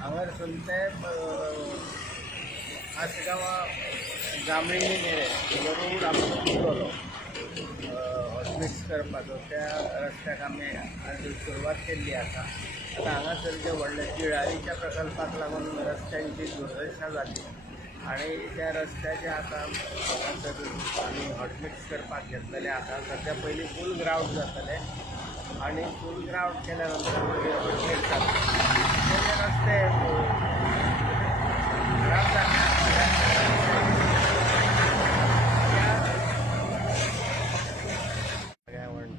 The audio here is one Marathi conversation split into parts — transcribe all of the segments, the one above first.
हांगारसून ते आसगांवा जांबळी मेरेन जो रोड आमचो उरलो मिक्स करपाचो त्या रस्त्याक आमी आज सुरवात केल्ली आसा. आतां हांगासर जे व्हडले तिळारीच्या प्रकल्पाक लागून रस्त्यांची दुर्दशा जाली आणि त्या रस्त्याचे आतां हांगासर आमी हॉटमिक्स करपाक घेतलेले आसा. सद्या पयलीं फूल ग्रावंड जातले आणि फूल ग्रावंड केल्या नंतर मागीर हॉटमिक्स जातले. ते रस्ते खराब जाता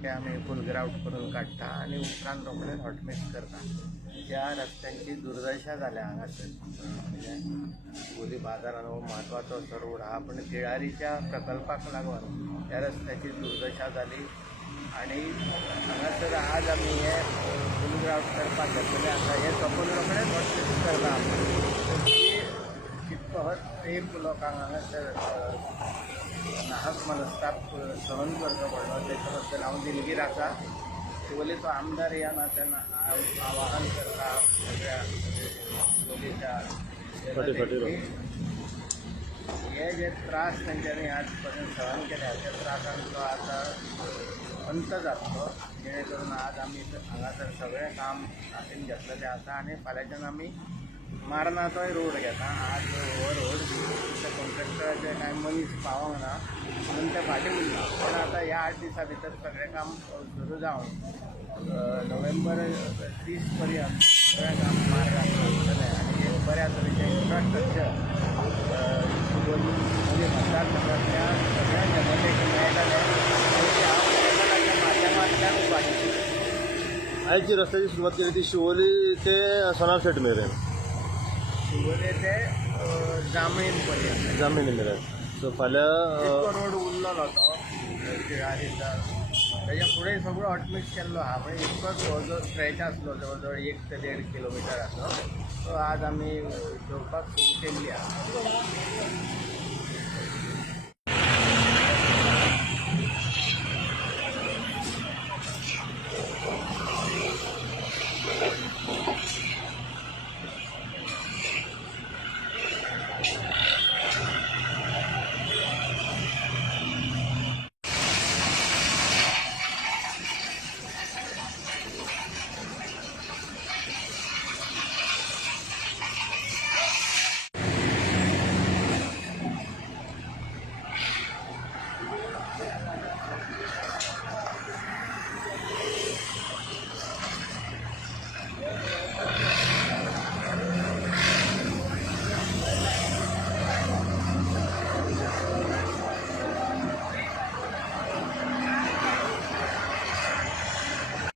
ते आमी फूल ग्रावंड करून काडटा आणि उपरांत रोखडेच हॉटमिक्स करता. ज्या रस्त्यांची दुर्दशा जाल्या हांगासर म्हणजे बोली बाजारान हो म्हत्वाचो असो रोड आहा पण तिळारीच्या प्रकल्पाक लागून त्या रस्त्याची दुर्दशा जाली आणि हांगासर आज आमी हे फूल ग्रावंड करपाक घेतलेले आसा. हे सोंपून रोखडेच हॉटमिक्स करता आमी. कितको तेंप लोकांक हांगासर नाहक मनस्ताप सहन करचो पडलो तेच्या बद्दल हांव दिलगीर आसा. शिवोलेचो आमदार ह्या नात्यान आवाहन करता सगळ्या शिवोलेच्या हे जे त्रास तेंच्यांनी आज पर्यंत सहन केल्या त्या त्रासांचो आतां अंत जातलो जेणे करून आज आमी हांगासर सगळें काम हातीन घेतलेलें आसा आणि फाल्यांच्यान आमी मारनाचोय रोड घेता. आज हो रोड त्या कॉन्ट्रॅक्टराचे कांय मनीस पावोंक ना म्हणून ते फाटीं उरला. पण आतां ह्या 8 दिसां भितर सगळें काम सुरू जावन नोव्हेंबर 30 पर्यंत सगळें काम मार्गाक लागतलें आणि एक बऱ्या तरेचें इन्फ्रास्ट्रक्चर शिवोली मतदारसंघातल्या सगळ्या जनतेक मेळटलें आणि माध्यमांतल्यान उबारतलें. आयज जी रस्त्याची सुरवात केली ती शिवोली ते सोनारपेट मेरेन शिवोले ते जांबळीन पर्यंत जांबळी मेरेन. सो फाल्यां रोड उरलेलो तो तिळारीचा तेच्या फुडें सगळो हॉटमिक्स केल्लो आहा पण इतकोच हो जो स्ट्रेच आसलो जवळ जवळ 1 ते 1.5 किलोमिटर आसलो तो आज आमी घेवपाक सुरू केल्ली आहा.